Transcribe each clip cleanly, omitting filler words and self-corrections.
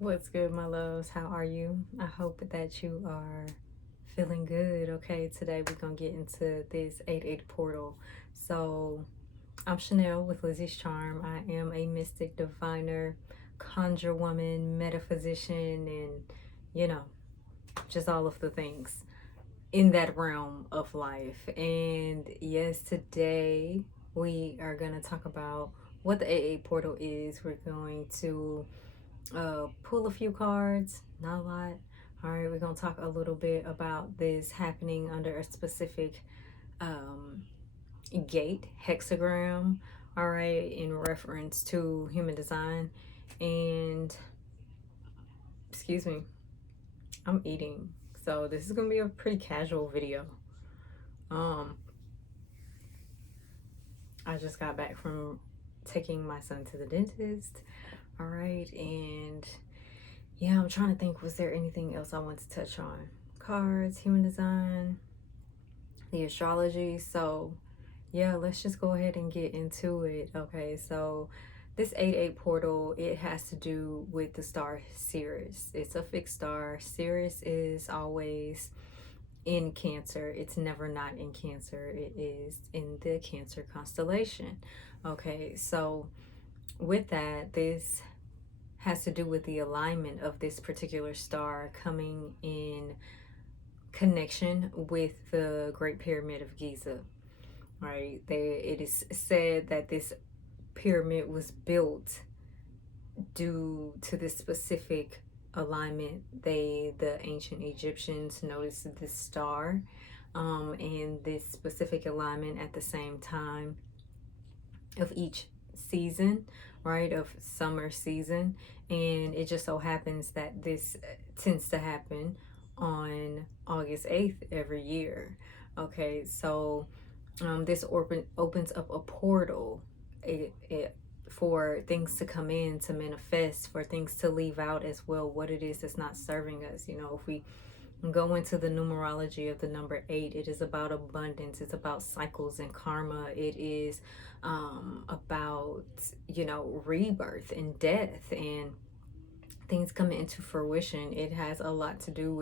What's good, my loves? How are you? I hope that you are feeling good. Okay, today we're gonna get into this 8-8 portal. So, I'm Chanel with Lizzie's Charm. I am a mystic diviner, conjure woman, metaphysician, and you know, just all of the things in that realm of life. And yes, today we are gonna talk about what the 8-8 portal is. We're going to pull a few cards, not a lot. All right, we're going to talk a little bit about this happening under a specific um, gate, hexagram, all right, in reference to human design. And, excuse me, I'm eating. So this is going to be a pretty casual video. Um, I just got back from taking my son to the dentist. All right, and yeah, I'm trying to think, was there anything else I want to touch on? Cards, human design, the astrology. So yeah, let's just go ahead and get into it. Okay, so this 8-8 portal, it has to do with the star Sirius. It's a fixed star. Sirius is always in Cancer. It's never not in Cancer. It is in the Cancer constellation. Okay, so with that, this has to do with the alignment of this particular star coming in connection with the Great Pyramid of Giza. Right there, it is said that this pyramid was built due to this specific alignment. The ancient Egyptians noticed this star and this specific alignment at the same time of each season, right, of summer season. And it just so happens that this tends to happen on August 8th every year. Okay, so this opens up a portal, for things to come in, to manifest, for things to leave out as well, what it is that's not serving us. You know, if we go into the numerology of the number 8, it is about abundance, it's about cycles and karma, it is about, you know, rebirth and death and things coming into fruition. It has a lot to do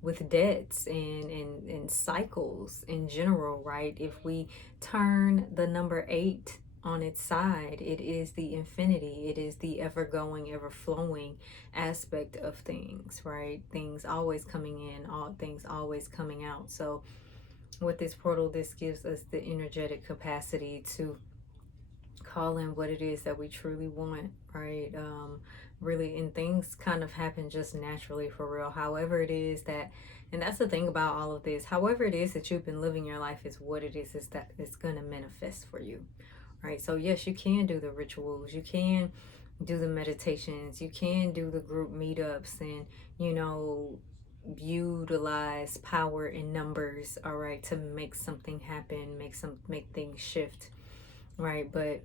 with debts and cycles in general, right? If we turn the number 8 on its side, it is the infinity, it is the ever going, ever flowing aspect of things, right? Things always coming in, all things always coming out. So with this portal, this gives us the energetic capacity to call in what it is that we truly want, right? Really, and things kind of happen just naturally, for real. However it is that, and that's the thing about all of this, however it is that you've been living your life is what it is that it's going to manifest for you, right? So yes, you can do the rituals, you can do the meditations, you can do the group meetups, and you know, utilize power in numbers, all right, to make something happen, make things shift, right? But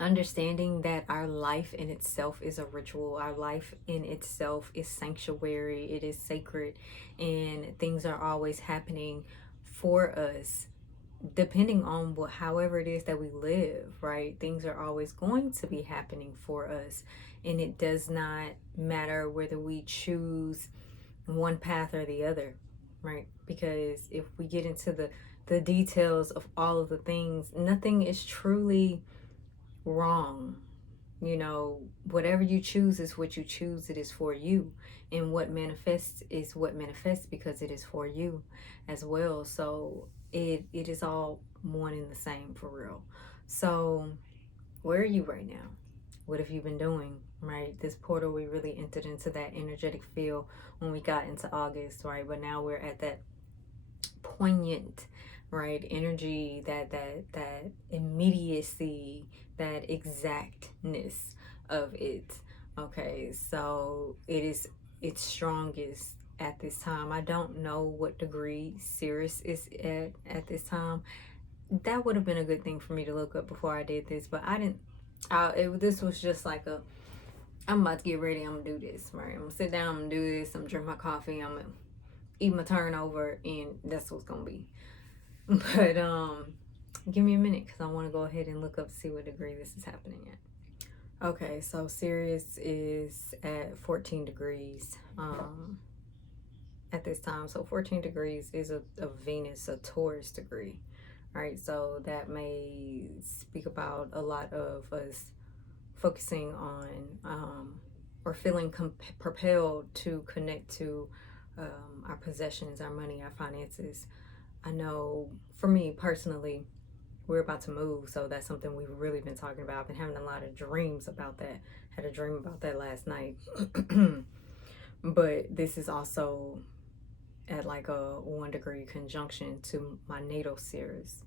understanding that our life in itself is a ritual, our life in itself is sanctuary, it is sacred, and things are always happening for us depending on what, however it is that we live, right? Things are always going to be happening for us, and it does not matter whether we choose one path or the other, right? Because if we get into the details of all of the things, nothing is truly wrong. You know, whatever you choose is what you choose, it is for you. And what manifests is what manifests because it is for you as well. So it is all one and the same, for real. So where are you right now? What have you been doing, right? This portal, we really entered into that energetic field when we got into August, right? But now we're at that poignant, right, energy, that immediacy, that exactness of it. Okay, so it is its strongest at this time. I don't know what degree Sirius is at this time. That would have been a good thing for me to look up before I did this, but I didn't. This was just like a, I'm about to get ready, I'm gonna do this, right? I'm gonna sit down, I'm gonna do this, I'm gonna drink my coffee, I'm gonna eat my turnover, and that's what's gonna be. But give me a minute, because I want to go ahead and look up, see what degree this is happening at. Okay, so Sirius is at 14 degrees at this time. So 14 degrees is a Venus, a Taurus degree, right? So that may speak about a lot of us focusing on or feeling propelled to connect to our possessions, our money, our finances. I know for me personally, we're about to move, so that's something we've really been talking about. I've been having a lot of dreams about that. Had a dream about that last night. But this is also at like a 1 degree conjunction to my natal Sirius.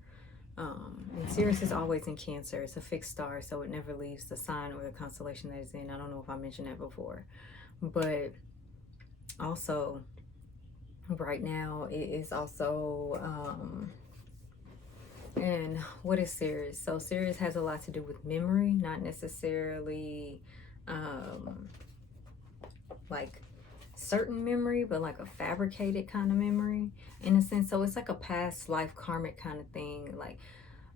And Sirius is always in Cancer. It's a fixed star, so it never leaves the sign or the constellation that it's in. I don't know if I mentioned that before. But also, right now, it is also and what is Sirius? So Sirius has a lot to do with memory, not necessarily like certain memory, but like a fabricated kind of memory in a sense. So it's like a past life karmic kind of thing. Like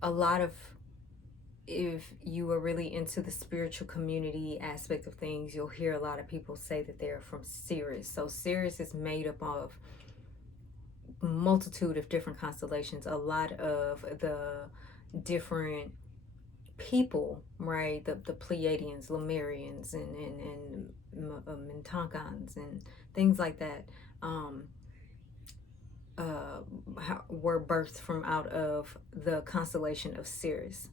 a lot of, if you are really into the spiritual community aspect of things, you'll hear a lot of people say that they're from Sirius. So Sirius is made up of multitude of different constellations, a lot of the different people, right? The Pleiadians, Lemurians, and Mintakans, and things like that. Were birthed from out of the constellation of Sirius.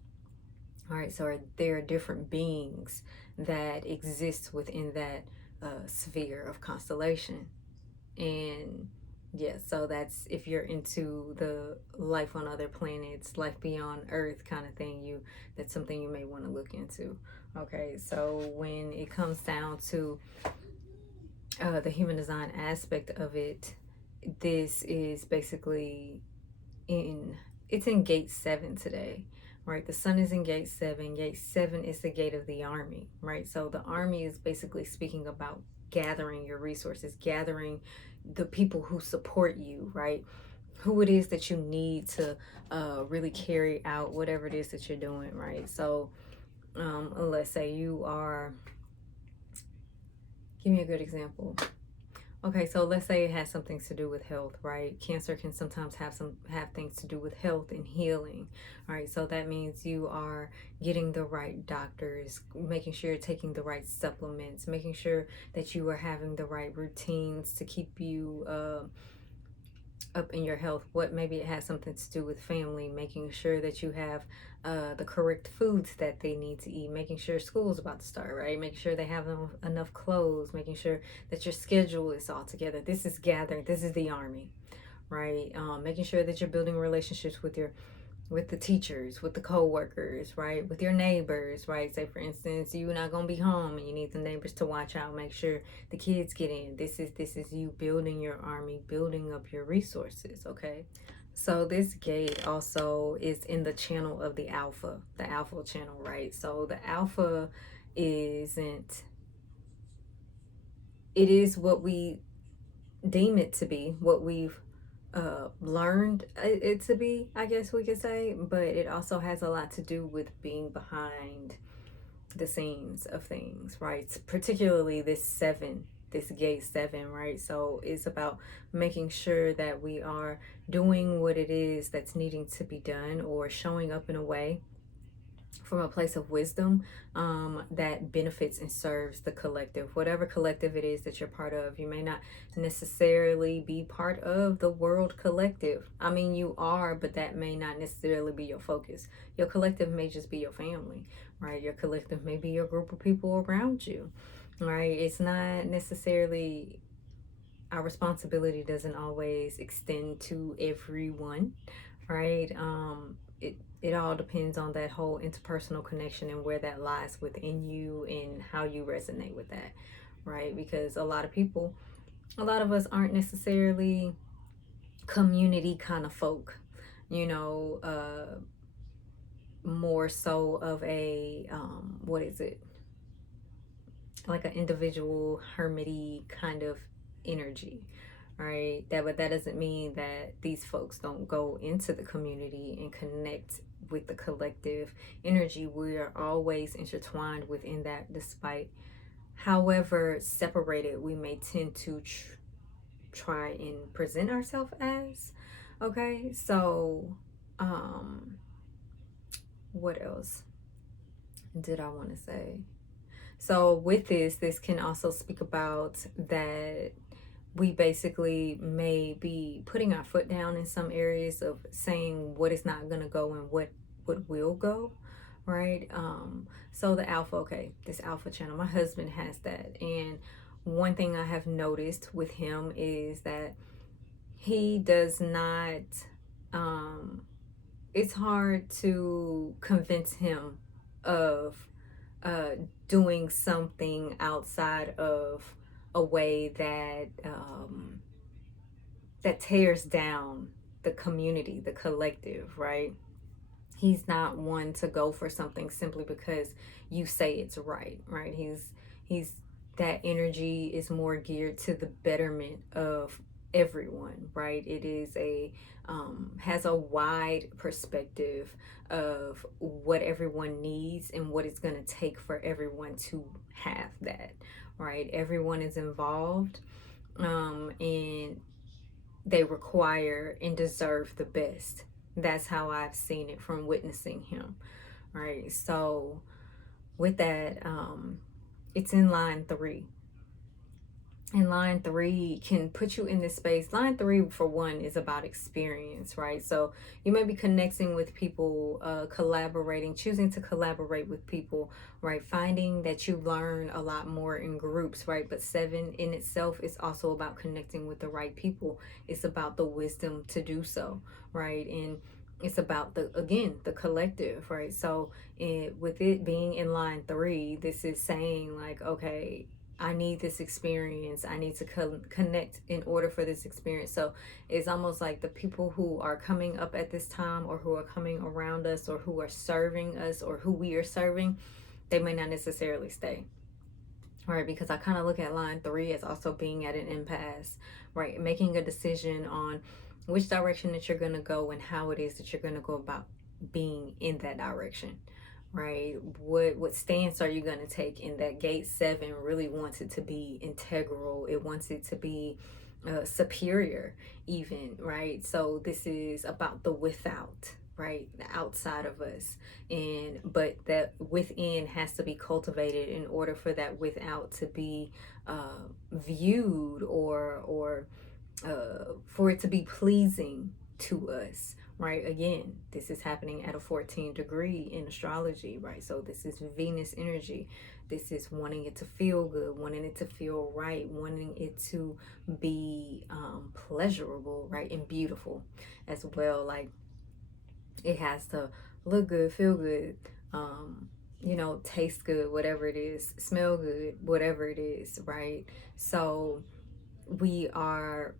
All right, so there are different beings that exist within that sphere of constellation. And yeah, so that's if you're into the life on other planets, life beyond Earth kind of thing, that's something you may want to look into. Okay, so when it comes down to the human design aspect of it, this is basically it's in gate 7 today, right? The sun is in gate 7. Gate 7 is the gate of the army, right? So the army is basically speaking about gathering your resources, gathering the people who support you, right? Who it is that you need to really carry out whatever it is that you're doing, right? So let's say you are, give me a good example. Okay, so let's say it has something to do with health, right? Cancer can sometimes have things to do with health and healing. All right, so that means you are getting the right doctors, making sure you're taking the right supplements, making sure that you are having the right routines to keep you up in your health. What maybe it has something to do with family, making sure that you have the correct foods that they need to eat, making sure school's about to start, right? Making sure they have enough clothes, making sure that your schedule is all together. This is gathering. This is the army, right? Making sure that you're building relationships with the teachers, with the co-workers, right? With your neighbors, right? Say for instance, you're not gonna be home and you need the neighbors to watch out, make sure the kids get in. This is you building your army, building up your resources, okay? So this gate also is in the channel of the alpha channel, right? So the alpha isn't, it is what we deem it to be, what we've learned it to be, I guess we could say, but it also has a lot to do with being behind the scenes of things, right? Particularly this gate 7, right? So it's about making sure that we are doing what it is that's needing to be done, or showing up in a way from a place of wisdom that benefits and serves the collective, whatever collective it is that you're part of. You may not necessarily be part of the world collective. I mean, you are, but that may not necessarily be your focus. Your collective may just be your family, right? Your collective may be your group of people around you, right? It's not necessarily, our responsibility doesn't always extend to everyone, right? It all depends on that whole interpersonal connection and where that lies within you and how you resonate with that, right? Because a lot of us aren't necessarily community kind of folk, you know, more so of a what is it, like an individual hermity kind of energy, right? But that doesn't mean that these folks don't go into the community and connect with the collective energy. We are always intertwined within that, despite however separated we may tend to try and present ourselves as. Okay, so what else did I want to say? So with this can also speak about that we basically may be putting our foot down in some areas of saying what is not going to go and what will go, right? So the alpha, okay, this alpha channel, my husband has that. And one thing I have noticed with him is that he does not, it's hard to convince him of doing something outside of a way that that tears down the community, the collective, right? He's not one to go for something simply because you say it's right, right? He's that energy is more geared to the betterment of everyone, right? It is a has a wide perspective of what everyone needs and what it's going to take for everyone to have that, right? Everyone is involved, and they require and deserve the best. That's how I've seen it from witnessing him, right? So with that, it's in line 3. And line 3 can put you in this space. Line 3, for one, is about experience, right? So you may be connecting with people, collaborating, choosing to collaborate with people, right? Finding that you learn a lot more in groups, right? But 7 in itself is also about connecting with the right people. It's about the wisdom to do so, right? And it's about the collective, right? So with it being in line 3, this is saying like, okay, I need this experience. I need to connect in order for this experience. So it's almost like the people who are coming up at this time, or who are coming around us, or who are serving us, or who we are serving, they may not necessarily stay. Right, because I kind of look at line 3 as also being at an impasse, right? Making a decision on which direction that you're going to go and how it is that you're going to go about being in that direction, right? What stance are you going to take in that? Gate 7 really wants it to be integral. It wants it to be superior even, right? So this is about the without, right? The outside of us. And but that within has to be cultivated in order for that without to be viewed, or for it to be pleasing to us, right? Again, this is happening at a 14 degree in astrology, right? So this is Venus energy. This is wanting it to feel good, wanting it to feel right, wanting it to be pleasurable, right? And beautiful as well. Like, it has to look good, feel good, taste good, whatever it is, smell good, whatever it is, right? So we are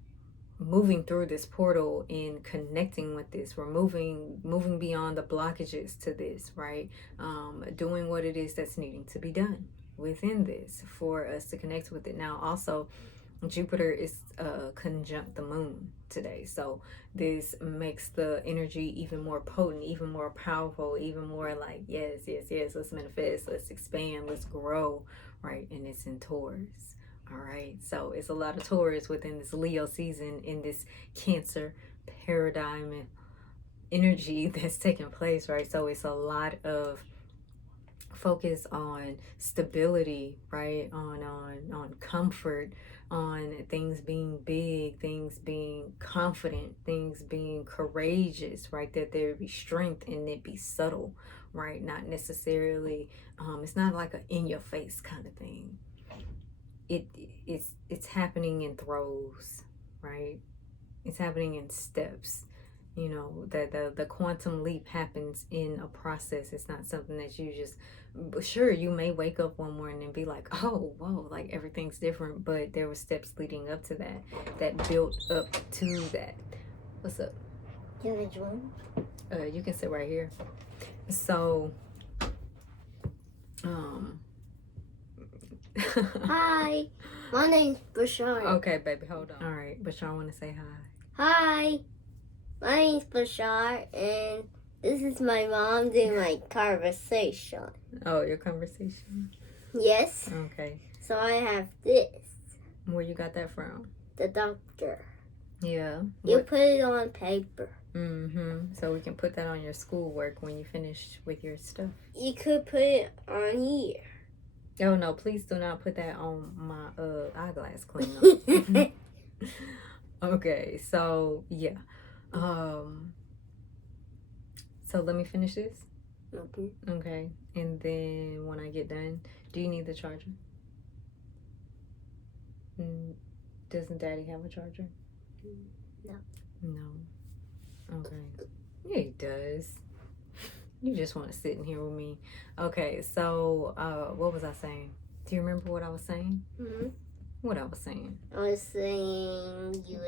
moving through this portal and connecting with this. We're moving beyond the blockages to this, right? Doing what it is that's needing to be done within this for us to connect with it. Now also, Jupiter is conjunct the moon today, so this makes the energy even more potent, even more powerful, even more like, yes, let's manifest, let's expand, let's grow, right? And it's in Taurus. All right, so it's a lot of Taurus within this Leo season, in this Cancer paradigm and energy that's taking place, right? So it's a lot of focus on stability, right? On comfort, on things being big, things being confident, things being courageous, right? That there be strength and it be subtle, right? Not necessarily, it's not like a in your face kind of thing. It's happening in throes, right? It's happening in steps. The quantum leap happens in a process. It's not something that you just, sure, you may wake up one morning and be like, oh whoa, like everything's different, but there were steps leading up to that built up to that. What's up? Which one? You can sit right here. So Hi, my name's Bashar. Okay, baby, hold on. All right, Bashar want to say hi. Hi, my name's Bashar, and This is my mom doing my conversation. Oh, your conversation? Yes. Okay. So I have this. Where you got that from? The doctor. Yeah. You put it on paper. Mm-hmm. So we can put that on your schoolwork when you finish with your stuff. You could put it on here. Oh no, please do not put that on my eyeglass cleaner. Okay, so yeah. So let me finish this. Okay. Okay. And then when I get done, do you need the charger? Doesn't Daddy have a charger? No. No. Okay. Yeah, he does. You just want to sit in here with me. Okay, so what was I saying? Do you remember what I was saying? Mm-hmm. What I was saying? I was saying, you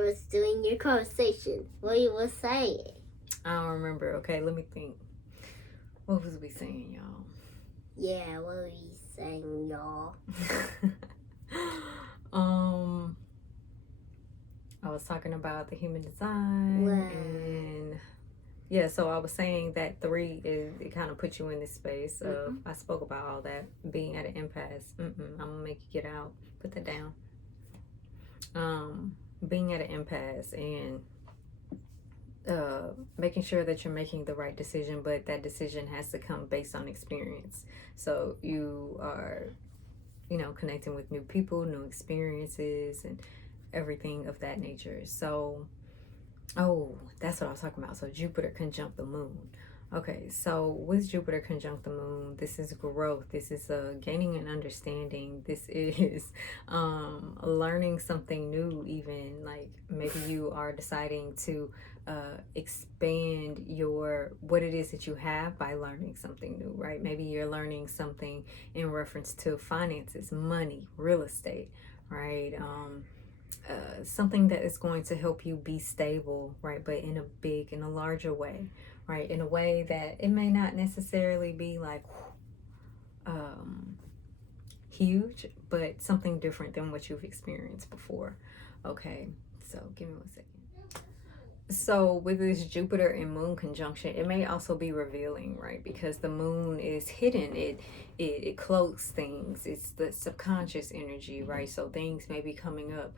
was doing your conversation. What you was saying? I don't remember. Okay, let me think. What was we saying, y'all? Yeah, what were you saying, y'all? I was talking about the human design and yeah, so I was saying that 3 it kind of puts you in this space of I spoke about all that being at an impasse. I'm gonna make you get out. Put that down. Being at an impasse and making sure that you're making the right decision, but that decision has to come based on experience. So you are, connecting with new people, new experiences, and everything of that nature. So, that's what I was talking about. So Jupiter conjunct the moon. Okay, so with Jupiter conjunct the moon, this is growth. This is gaining an understanding. This is learning something new. Even like maybe you are deciding to expand what it is that you have by learning something new, right? Maybe you're learning something in reference to finances, money, real estate, right? Something that is going to help you be stable, right? But in a larger way, right? In a way that it may not necessarily be like huge, but something different than what you've experienced before. Okay, so give me 1 second. So with this Jupiter and moon conjunction, it may also be revealing, right? Because the moon is hidden. It cloaks things. It's the subconscious energy, right? So things may be coming up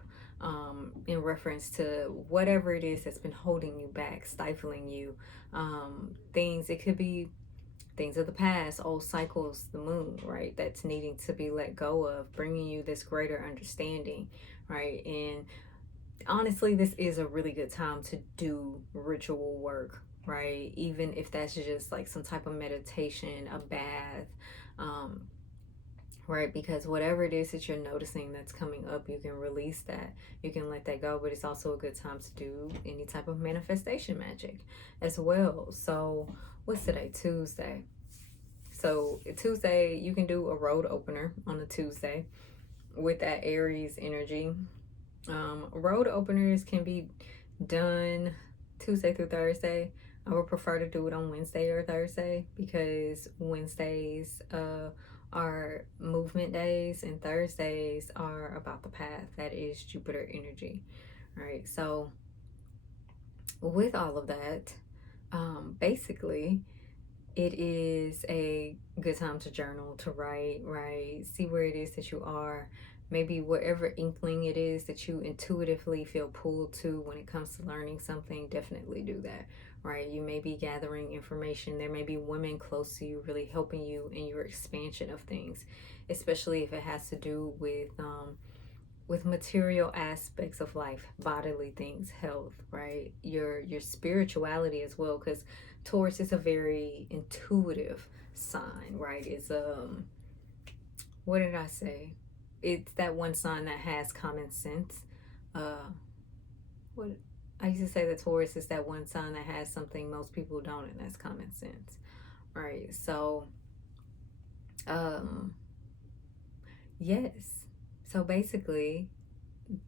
in reference to whatever it is that's been holding you back, stifling you. It could be things of the past, old cycles, the moon, right? That's needing to be let go of, bringing you this greater understanding, right? And honestly, this is a really good time to do ritual work, right? Even if that's just like some type of meditation, a bath, right? Because whatever it is that you're noticing that's coming up, you can release that, you can let that go. But it's also a good time to do any type of manifestation magic as well. So what's today? Tuesday. So Tuesday, you can do a road opener on a Tuesday with that Aries energy. Road openers can be done Tuesday through Thursday. I would prefer to do it on Wednesday or Thursday because Wednesdays are movement days and Thursdays are about the path. That is Jupiter energy. All right, so with all of that, basically it is a good time to journal, to write, right? See where it is that you are. Maybe whatever inkling it is that you intuitively feel pulled to when it comes to learning something, definitely do that, right? You may be gathering information. There may be women close to you really helping you in your expansion of things, especially if it has to do with material aspects of life, bodily things, health, right? Your spirituality as well, because Taurus is a very intuitive sign, right? It's what did I say? It's that one sign that has common sense. What I used to say that Taurus is that one sign that has something most people don't, and that's common sense, right? So, yes. So basically,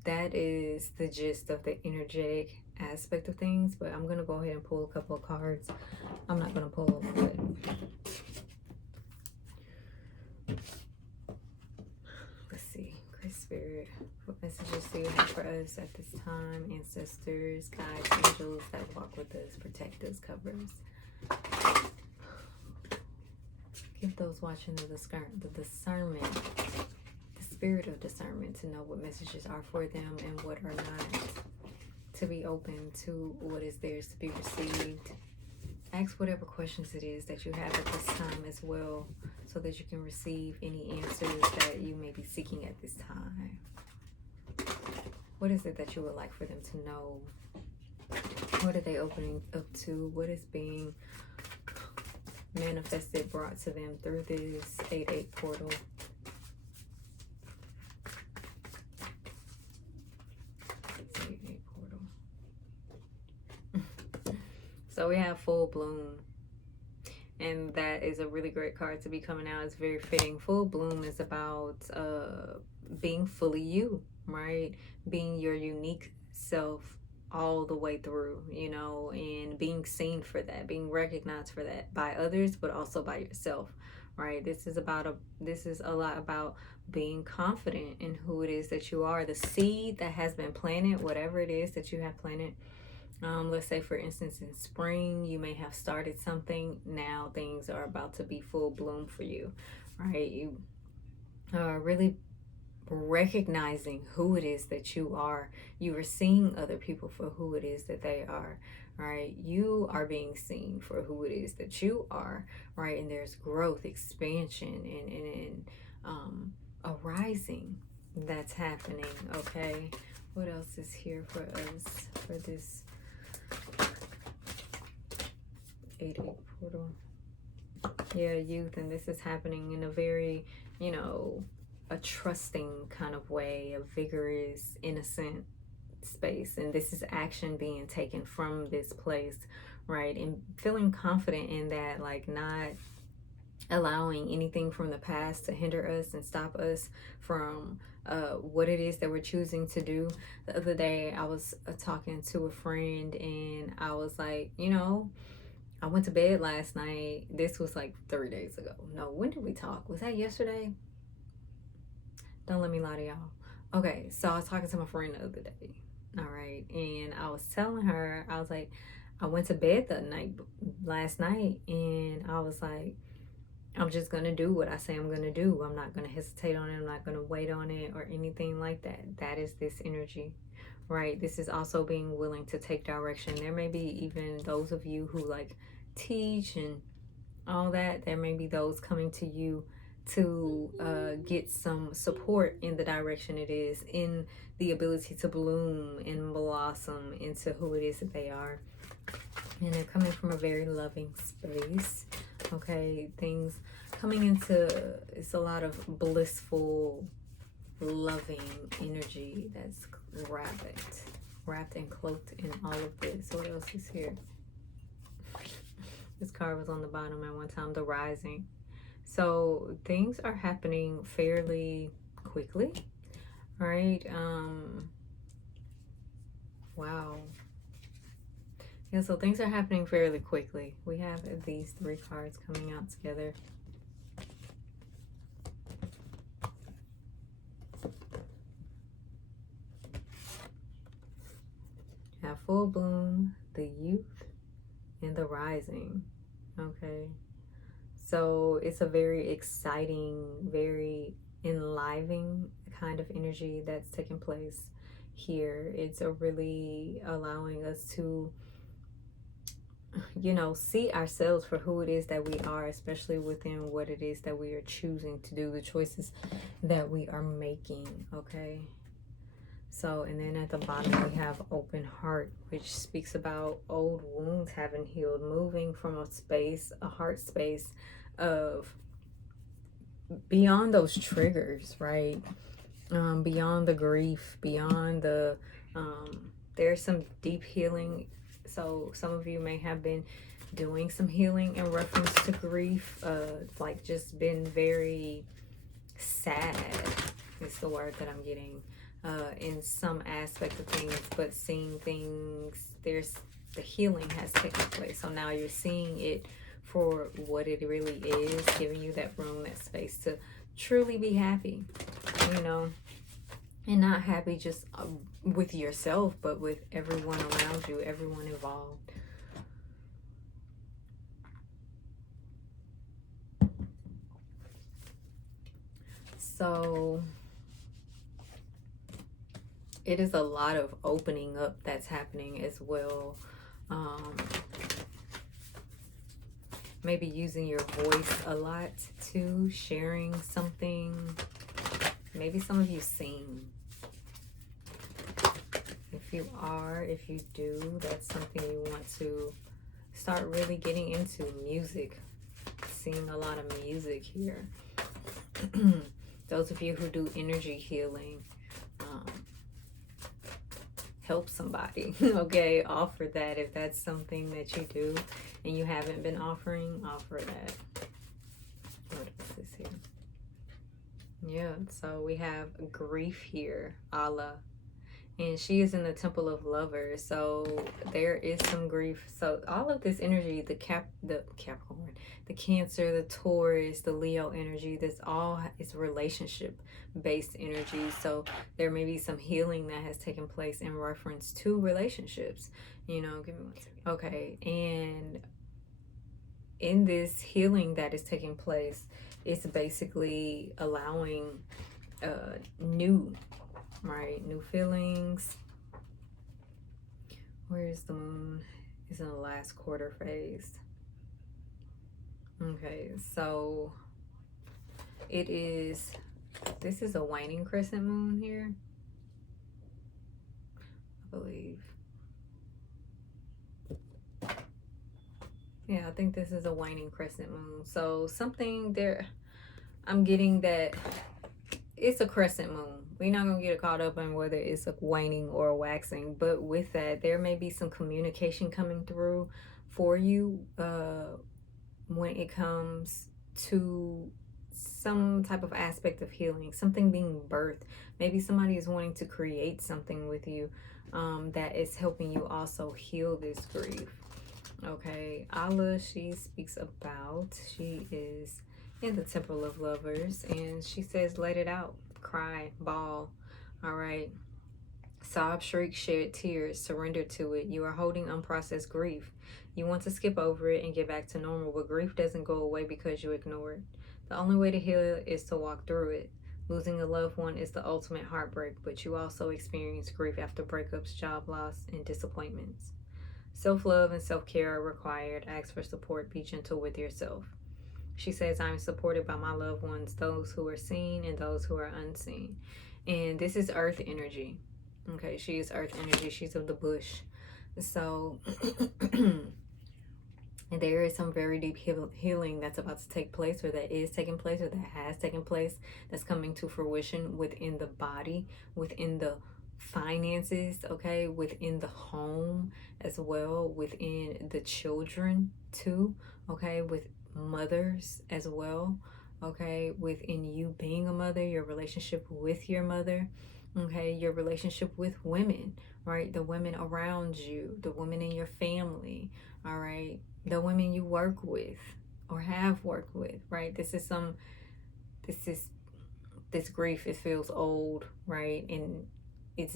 that is the gist of the energetic aspect of things. But I'm gonna go ahead and pull a couple of cards. I'm not gonna pull, but let's see. Chris Spirit, what messages do you have for us at this time? Ancestors, guides, angels that walk with us, protect us, cover us. Give those watching the discernment, the spirit of discernment to know what messages are for them and what are not. To be open to what is theirs to be received. Ask whatever questions it is that you have at this time as well, so that you can receive any answers that you may be seeking at this time. What is it that you would like for them to know? What are they opening up to? What is being manifested, brought to them through this 8-8 portal? So we have full bloom, and that is a really great card to be coming out. It's very fitting. Full bloom is about being fully you, right? Being your unique self all the way through, you know, and being seen for that, being recognized for that by others, but also by yourself, right? This is a lot about being confident in who it is that you are. The seed that has been planted, whatever it is that you have planted. Let's say, for instance, in spring, you may have started something. Now things are about to be full bloom for you, right? You are really recognizing who it is that you are. You are seeing other people for who it is that they are, right? You are being seen for who it is that you are, right? And there's growth, expansion, and a rising that's happening, okay? What else is here for us for this 8-8 portal? Yeah, youth, and this is happening in a very, you know, a trusting kind of way, a vigorous, innocent space. And this is action being taken from this place, right? And feeling confident in that, like not allowing anything from the past to hinder us and stop us from what it is that we're choosing to do. The other day I was talking to a friend, and I was like, you know, I went to bed last night. This was like 3 days ago. No, when did we talk? Was that yesterday? Don't let me lie to y'all. Okay, so I was talking to my friend the other day. All right, and I was telling her, I was like, I went to bed last night, and I was like, I'm just going to do what I say I'm going to do. I'm not going to hesitate on it. I'm not going to wait on it or anything like that. That is this energy, right? This is also being willing to take direction. There may be even those of you who like teach and all that. There may be those coming to you to get some support in the direction it is, in the ability to bloom and blossom into who it is that they are. And they're coming from a very loving space. Okay, things coming into, it's a lot of blissful, loving energy that's wrapped and cloaked in all of this. What else is here? This card was on the bottom at one time, the rising. So things are happening fairly quickly, right? Wow. Yeah, so things are happening fairly quickly. We have these 3 cards coming out together. Have full bloom, the youth, and the rising. Okay. So it's a very exciting, very enlivening kind of energy that's taking place here. It's a really allowing us to, you know, see ourselves for who it is that we are, especially within what it is that we are choosing to do, the choices that we are making, okay? So, and then at the bottom we have open heart, which speaks about old wounds having healed, moving from a heart space of beyond those triggers, right? Beyond the grief, beyond the, there's some deep healing. So some of you may have been doing some healing in reference to grief, like just been very sad is the word that I'm getting, in some aspect of things, but seeing things, the healing has taken place. So now you're seeing it for what it really is, giving you that room, that space to truly be happy, you know. And not happy just with yourself, but with everyone around you, everyone involved. So it is a lot of opening up that's happening as well. Maybe using your voice a lot too, sharing something. Maybe some of you sing. If you do, that's something you want to start really getting into. Music. Seeing a lot of music here. Those of you who do energy healing, help somebody. Okay, offer that. If that's something that you do and you haven't been offering, offer that. What is this here? Yeah, so we have grief here, Allah. And she is in the Temple of Lovers, so there is some grief. So all of this energy, the Capricorn, the Cancer, the Taurus, the Leo energy, this all is relationship based energy. So there may be some healing that has taken place in reference to relationships. You know, give me one second. Okay, and in this healing that is taking place, it's basically allowing new feelings. Where is the moon? It's in the last quarter phase. Okay, so this is a waning crescent moon here, I believe. Yeah, I think this is a waning crescent moon. So something there, I'm getting that it's a crescent moon. We're not gonna get caught up in whether it's a waning or a waxing, but with that, there may be some communication coming through for you when it comes to some type of aspect of healing, something being birthed. Maybe somebody is wanting to create something with you that is helping you also heal this grief. Okay, Allah, she speaks about, she is in the Temple of Lovers, and she says, let it out, cry, bawl. All right, sob, shriek, shed tears, surrender to it. You are holding unprocessed grief. You want to skip over it and get back to normal, but grief doesn't go away because you ignore it. The only way to heal is to walk through it. Losing a loved one is the ultimate heartbreak, but you also experience grief after breakups, job loss, and disappointments. Self-love and self-care are required. Ask for support. Be gentle with yourself. She says, I am supported by my loved ones, those who are seen and those who are unseen. And this is earth energy. Okay, she is earth energy. She's of the bush. So and there is some very deep healing that's about to take place, or that is taking place, or that has taken place, that's coming to fruition within the body, within the finances, okay, within the home as well, within the children too, okay, with mothers as well, okay, within you being a mother, your relationship with your mother, okay, your relationship with women, right, the women around you, the women in your family, all right, the women you work with or have worked with, right? This grief, it feels old, right? And it's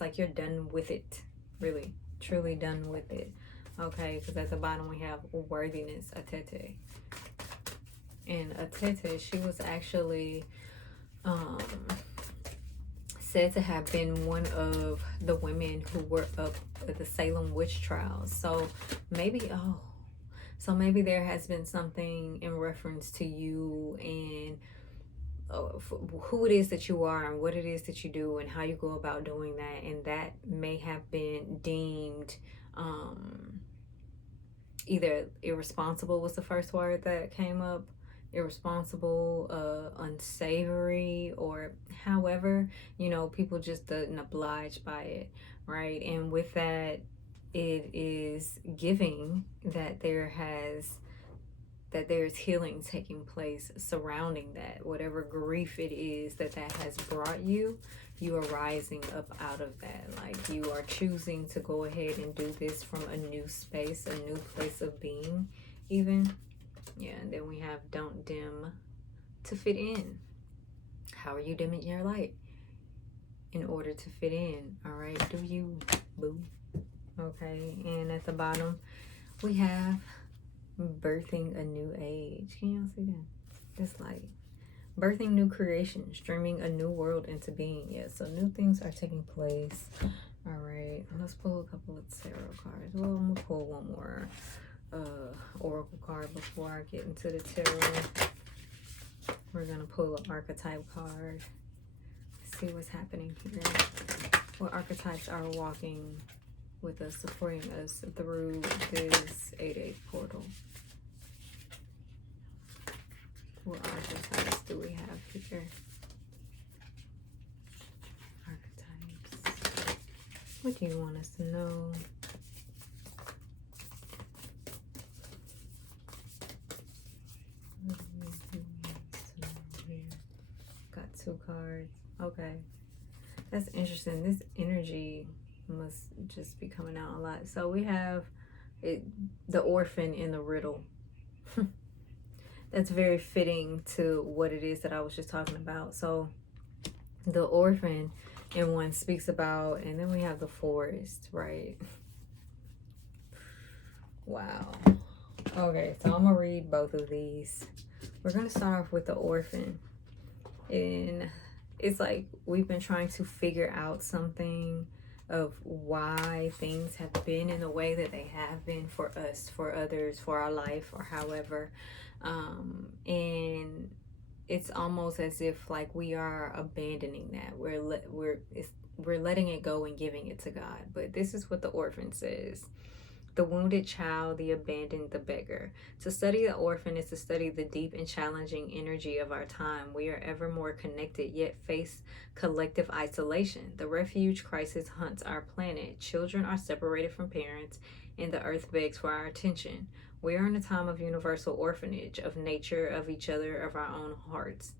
like you're done with it, really, truly done with it, okay? Because at the bottom we have worthiness, Atete. And Atete, she was actually said to have been one of the women who were up at the Salem witch trials. So maybe there has been something in reference to you and who it is that you are and what it is that you do and how you go about doing that, and that may have been deemed either irresponsible was the first word that came up, irresponsible, unsavory, or however, you know, people just didn't oblige by it, right? And with that, it is giving that there's healing taking place surrounding that. Whatever grief it is that has brought you, you are rising up out of that. Like, you are choosing to go ahead and do this from a new space, a new place of being, even. Yeah, and then we have don't dim to fit in. How are you dimming your light? in order to fit in. All right, do you, boo? Okay, and at the bottom we have birthing a new age. Can y'all see that? It's like birthing new creation, streaming a new world into being. Yeah, so new things are taking place. All right, let's pull a couple of tarot cards. Well, I'm gonna pull one more oracle card before I get into the tarot. We're gonna pull an archetype card. See what's happening here. What archetypes are walking with us, supporting us through this 8/8 portal? What archetypes do we have here? Archetypes. What do you want us to know? Got 2 cards. Okay. That's interesting. This energy must just be coming out a lot. So we have the orphan in the riddle. That's very fitting to what it is that I was just talking about. So the orphan in one speaks about, and then we have the forest, right? Wow. Okay, so I'm gonna read both of these. We're gonna start off with the orphan. And it's like we've been trying to figure out something of why things have been in the way that they have been for us, for others, for our life, or however. And it's almost as if like we are abandoning that. We're letting it go and giving it to God. But this is what the orphan says. The wounded child, the abandoned, the beggar. To study the orphan is to study the deep and challenging energy of our time. We are ever more connected, yet face collective isolation. The refuge crisis hunts our planet. Children are separated from parents, and the earth begs for our attention. We are in a time of universal orphanage, of nature, of each other, of our own hearts.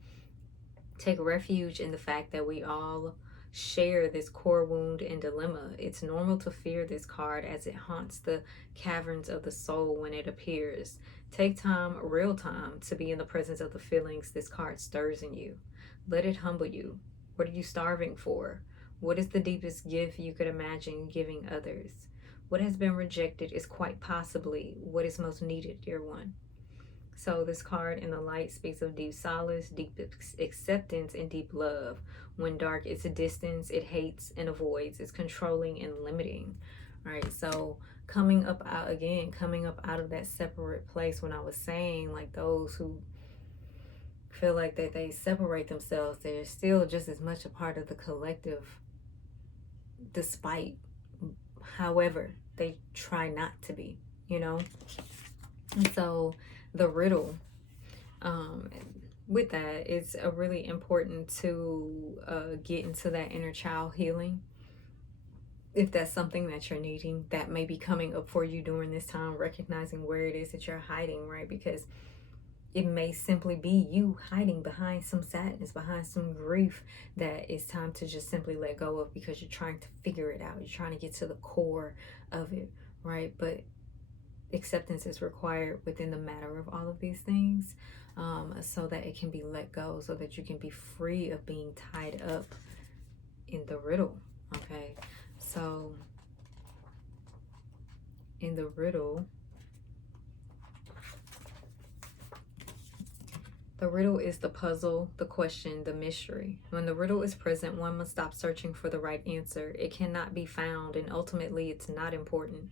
Take refuge in the fact that we all share this core wound and dilemma. It's normal to fear this card as it haunts the caverns of the soul when it appears. Take time, real time, to be in the presence of the feelings this card stirs in you. Let it humble you. What are you starving for? What is the deepest gift you could imagine giving others? What has been rejected is quite possibly what is most needed, dear one. So this card in the light speaks of deep solace, deep acceptance, and deep love. When dark, it's a distance, it hates and avoids, it's controlling and limiting. All right, so coming up out of that separate place, when I was saying like those who feel like that they separate themselves, they're still just as much a part of the collective, despite however they try not to be, you know? And so the riddle, with that, it's really important to get into that inner child healing. If that's something that you're needing, that may be coming up for you during this time, recognizing where it is that you're hiding, right? Because it may simply be you hiding behind some sadness, behind some grief that it's time to just simply let go of, because you're trying to figure it out. You're trying to get to the core of it, right? But acceptance is required within the matter of all of these things, so that it can be let go, so that you can be free of being tied up in the riddle. Okay, so in the riddle, the riddle is the puzzle, the question, the mystery. When the riddle is present, one must stop searching for the right answer. It cannot be found, and ultimately it's not important.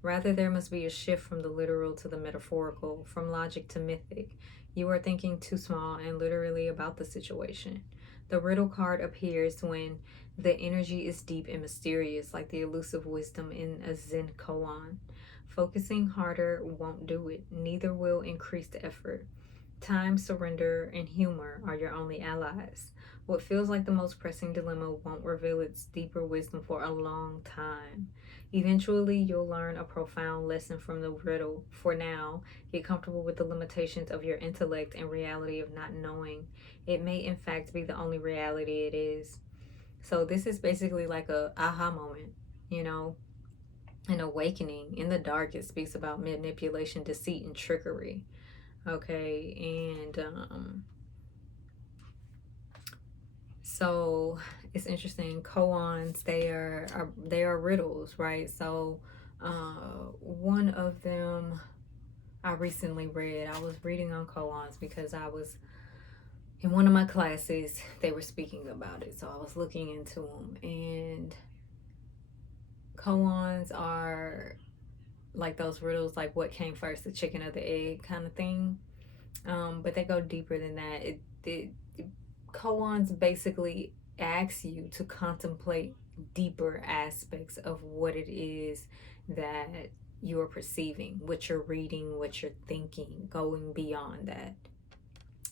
Rather, there must be a shift from the literal to the metaphorical, from logic to mythic. You are thinking too small and literally about the situation. The riddle card appears when the energy is deep and mysterious, like the elusive wisdom in a Zen koan. Focusing harder won't do it, neither will increased effort. Time, surrender, and humor are your only allies. What feels like the most pressing dilemma won't reveal its deeper wisdom for a long time. Eventually, you'll learn a profound lesson from the riddle. For now, get comfortable with the limitations of your intellect and reality of not knowing. It may, in fact, be the only reality it is. So this is basically like a aha moment, you know, an awakening. In the dark, it speaks about manipulation, deceit, and trickery. Okay, and So it's interesting. Koans, they are riddles, right? So one of them I recently read. I was reading on koans because I was in one of my classes. They were speaking about it, so I was looking into them. And koans are like those riddles, like what came first, the chicken or the egg kind of thing. But they go deeper than that. It koans basically asks you to contemplate deeper aspects of what it is that you're perceiving, what you're reading, what you're thinking, going beyond that.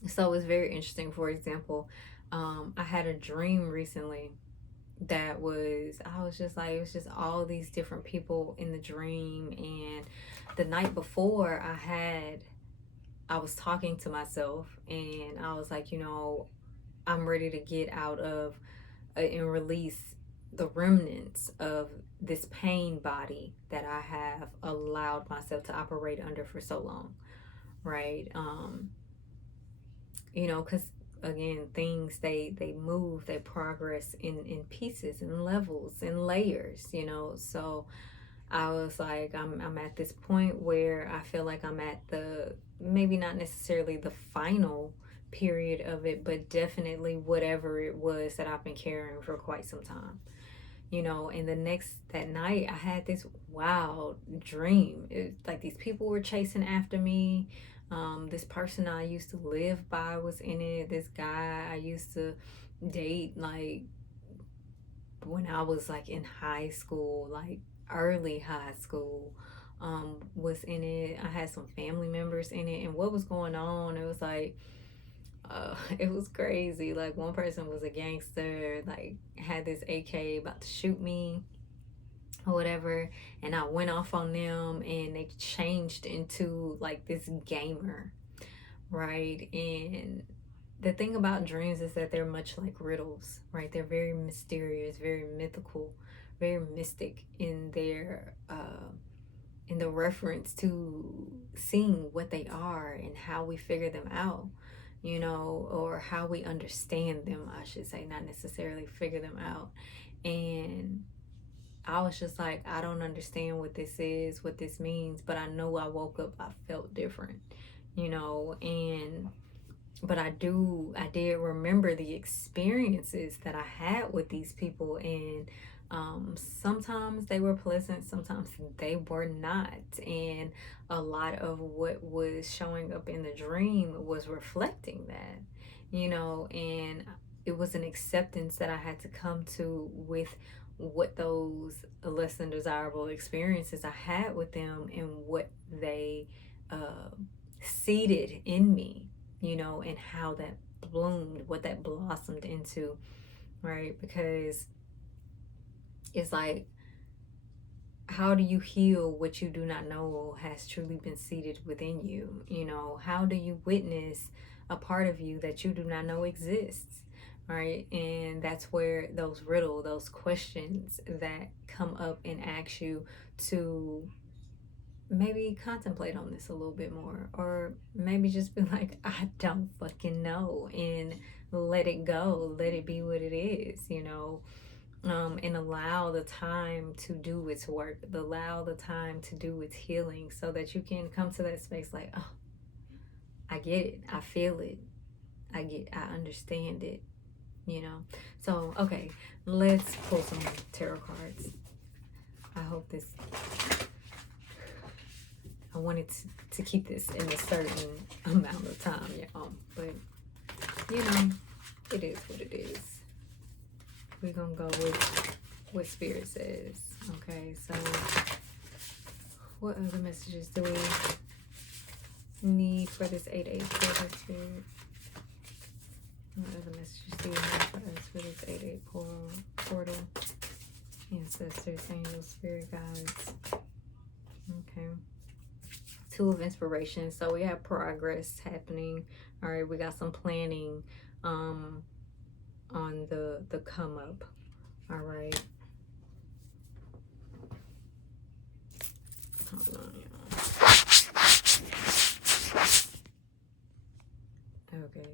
So it's very interesting. For example, I had a dream recently that was, I was just like, it was just all these different people in the dream. And the night before, I was talking to myself and I was like, I'm ready to get out of and release the remnants of this pain body that I have allowed myself to operate under for so long, right? Because again, things they move, they progress in pieces and levels and layers, So I was like, I'm at this point where I feel like I'm at the, maybe not necessarily the final period of it, but definitely whatever it was that I've been carrying for quite some time. And that night I had this wild dream. Like these people were chasing after me. This person I used to live by was in it. This guy I used to date, like when I was like in high school, like early high school, was in it. I had some family members in it, and what was going on, it was like, it was crazy. Like one person was a gangster, like had this AK about to shoot me or whatever, and I went off on them and they changed into like this gamer, right? And the thing about dreams is that they're much like riddles, right? They're very mysterious, very mythical, very mystic in the reference to seeing what they are and how we figure them out, or how we understand them, I should say, not necessarily figure them out. And I was just like, I don't understand what this is, what this means, but I know I woke up, I felt different, and but I did remember the experiences that I had with these people, and sometimes they were pleasant, sometimes they were not, and a lot of what was showing up in the dream was reflecting that, and it was an acceptance that I had to come to with what those less than desirable experiences I had with them and what they seeded in me, and how that bloomed, what that blossomed into, right? Because it's like, how do you heal what you do not know has truly been seeded within you? How do you witness a part of you that you do not know exists? Right? And that's where those questions that come up and ask you to maybe contemplate on this a little bit more, or maybe just be like, I don't fucking know, and let it go, let it be what it is, and allow the time to do its work, allow the time to do its healing, so that you can come to that space like, oh, I get it, I feel it, I understand it, So, okay, let's pull some tarot cards. I wanted to keep this in a certain amount of time, y'all. But, it is what it is. We're going to go with what Spirit says. Okay, so what other messages do we need for this 8-8 portal, Spirit? What other messages do you have for us for this 8-8 portal? Ancestors, angels, spirit guides. Okay. 2 of inspiration. So we have progress happening. All right, we got some planning on the come up. All right. Hold on, y'all. Okay.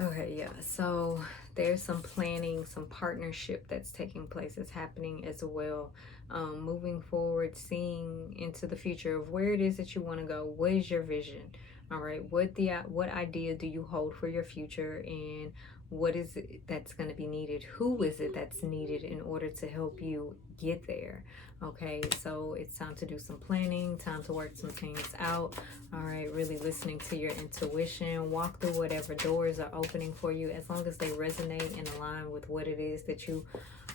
Okay, yeah. So there's some planning, some partnership that's taking place, that's happening as well. Moving forward, seeing into the future of where it is that you want to go. What is your vision? All right. What idea do you hold for your future, and what is it that's going to be needed? Who is it that's needed in order to help you get there? Okay, so it's time to do some planning, time to work some things out. All right, really listening to your intuition. Walk through whatever doors are opening for you, as long as they resonate and align with what it is that you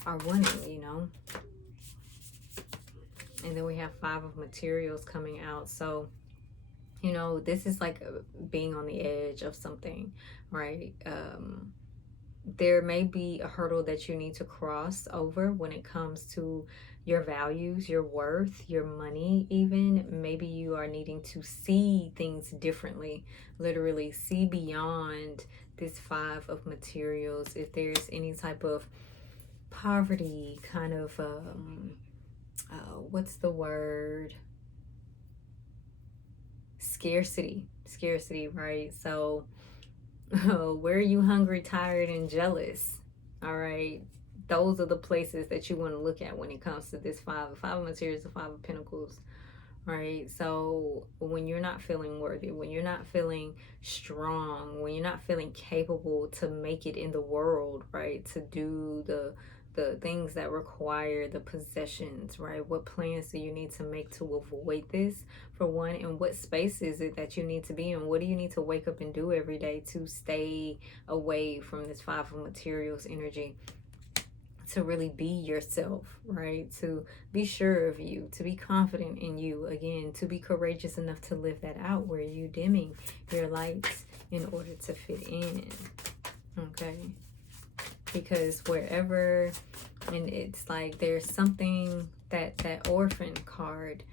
are wanting, you know. And then we have 5 of materials coming out. So, you know, this is like being on the edge of something, right? There may be a hurdle that you need to cross over when it comes to your values, your worth, your money, even. Maybe you are needing to see things differently, literally see beyond this 5 of materials. If there's any type of poverty, kind of, what's the word? Scarcity, right? So, where are you hungry, tired, and jealous? All right. Those are the places that you want to look at when it comes to this 5 of materials, the 5 of Pentacles. Right. So when you're not feeling worthy, when you're not feeling strong, when you're not feeling capable to make it in the world, right? To do the things that require the possessions, right? What plans do you need to make to avoid this, for one? And what space is it that you need to be in? What do you need to wake up and do every day to stay away from this 5 of Materials energy? To really be yourself, right? To be sure of you, to be confident in you, again, to be courageous enough to live that out, where you dimming your lights in order to fit in. Okay, because wherever, and it's like there's something that orphan card,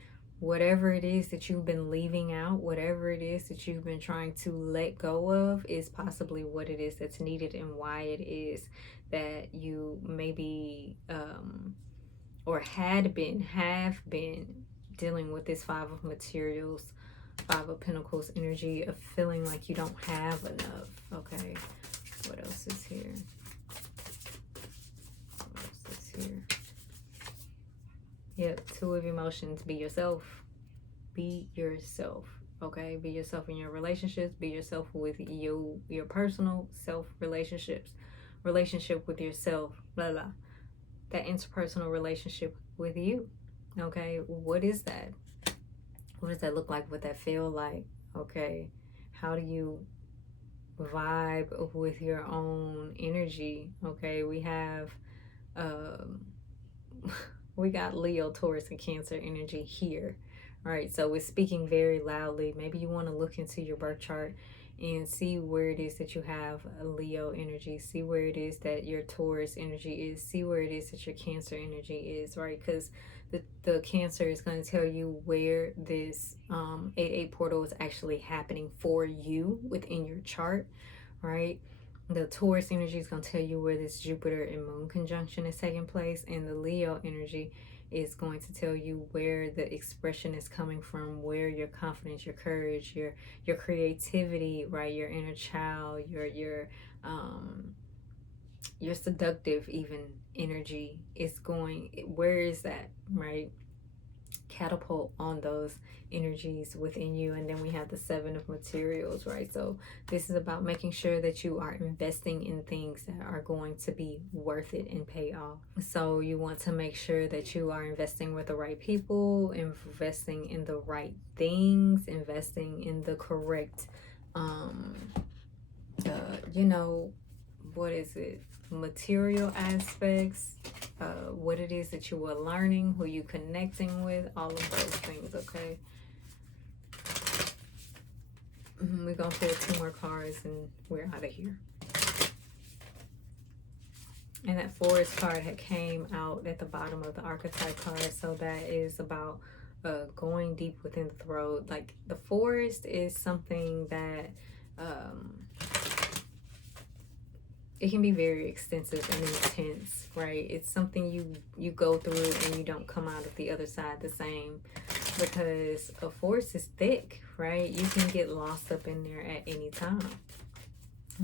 whatever it is that you've been leaving out, whatever it is that you've been trying to let go of, is possibly what it is that's needed, and why it is that you maybe or have been dealing with this 5 of Materials, 5 of Pentacles energy of feeling like you don't have enough. Okay, what else is here? Here. Yep, 2 of Emotions. Be yourself. Be yourself. Okay, be yourself in your relationships. Be yourself with your personal self relationships. Relationship with yourself. Blah blah. That interpersonal relationship with you. Okay, what is that? What does that look like? What that feel like? Okay, how do you vibe with your own energy? Okay, we have we got Leo, Taurus, and Cancer energy here. All right, so it's speaking very loudly. Maybe you want to look into your birth chart and see where it is that you have a Leo energy. See where it is that your Taurus energy is. See where it is that your Cancer energy is, right? Because the Cancer is going to tell you where this 8-8 portal is actually happening for you within your chart, right? The Taurus energy is going to tell you where this Jupiter and Moon conjunction is taking place, and the Leo energy is going to tell you where the expression is coming from, where your confidence, your courage, your creativity, right, your inner child, your seductive even energy is going. Where is that, right? Catapult on those energies within you. And then we have the 7 of Materials, right? So this is about making sure that you are investing in things that are going to be worth it and pay off. So you want to make sure that you are investing with the right people, investing in the right things, investing in the correct you know, what is it, material aspects, what it is that you are learning, who you connecting with, all of those things. Okay, we're gonna pull 2 more cards and we're out of here. And that Forest card had came out at the bottom of the Archetype card, so that is about going deep within the throat. Like the forest is something that it can be very extensive and intense, right? It's something you go through and you don't come out of the other side the same, because a forest is thick, right? You can get lost up in there at any time.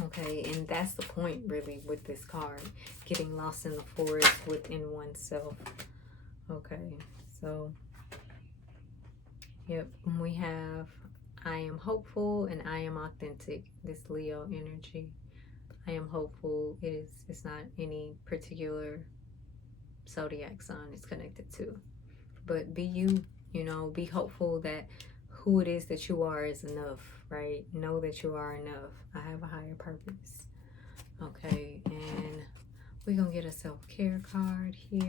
Okay, and that's the point really with this card, getting lost in the forest within oneself. Okay, so yep, we have I am hopeful and I am authentic, this Leo energy. I am hopeful. It's not any particular zodiac sign it's connected to, but be you, you know, be hopeful that who it is that you are is enough, right? Know that you are enough. I have a higher purpose. Okay, and we're gonna get a self-care card here.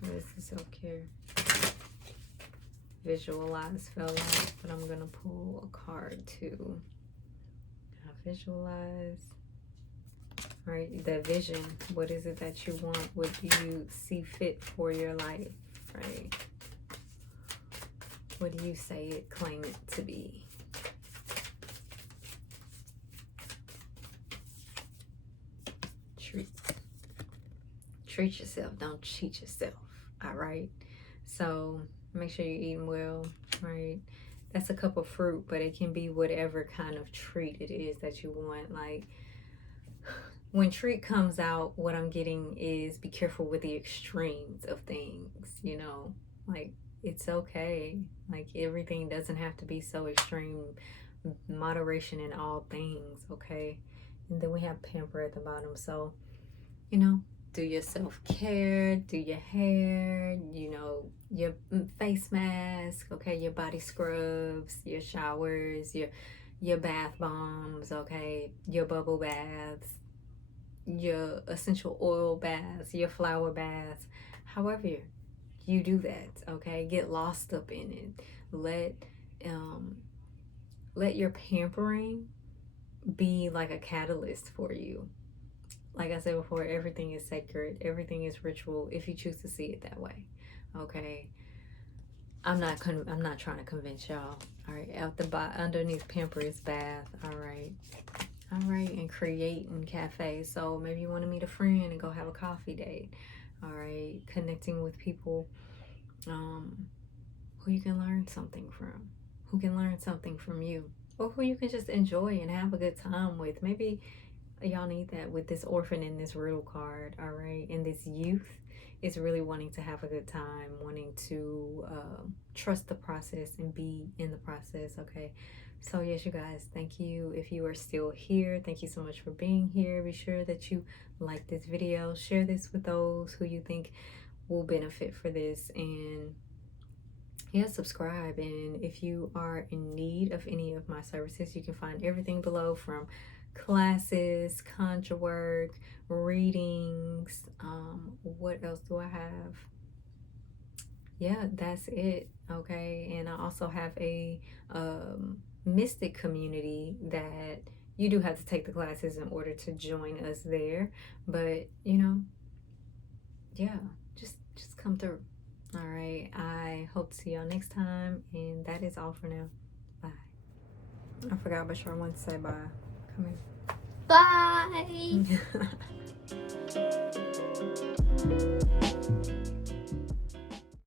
What is the self-care? Visualize fell out, but I'm gonna pull a card too. Visualize. Right, the vision. What is it that you want? What do you see fit for your life? Right? What do you say it, claim it to be? Treat yourself. Don't cheat yourself. All right. So make sure you're eating well. Right. That's a cup of fruit, but it can be whatever kind of treat it is that you want. Like, when treat comes out, what I'm getting is be careful with the extremes of things, you know, like it's okay. Like everything doesn't have to be so extreme. Moderation in all things, okay? And then we have pamper at the bottom. So, you know, do your self-care, do your hair, you know, your face mask, okay, your body scrubs, your showers, your bath bombs, okay, your bubble baths, your essential oil baths, your flower baths, however you do that, okay? Get lost up in it. Let your pampering be like a catalyst for you. Like I said before, everything is sacred, everything is ritual if you choose to see it that way, okay? I'm not trying to convince y'all. All right, underneath pamper is bath. All right, and creating cafe. So maybe you want to meet a friend and go have a coffee date. All right, connecting with people who you can learn something from, who can learn something from you, or who you can just enjoy and have a good time with. Maybe y'all need that with this orphan in this riddle card. All right, and this youth is really wanting to have a good time, wanting to trust the process and be in the process. Okay, so yes, you guys, thank you. If you are still here, thank you so much for being here. Be sure that you like this video, share this with those who you think will benefit for this, and yeah, subscribe. And if you are in need of any of my services, you can find everything below, from classes, conjure work, readings. What else do I have? Yeah, that's it. Okay, and I also have a mystic community that you do have to take the classes in order to join us there, but you know, yeah, just come through. All right, I hope to see y'all next time, and that is all for now. Bye. I forgot, but sure I wanted to say bye. Come Bye. here.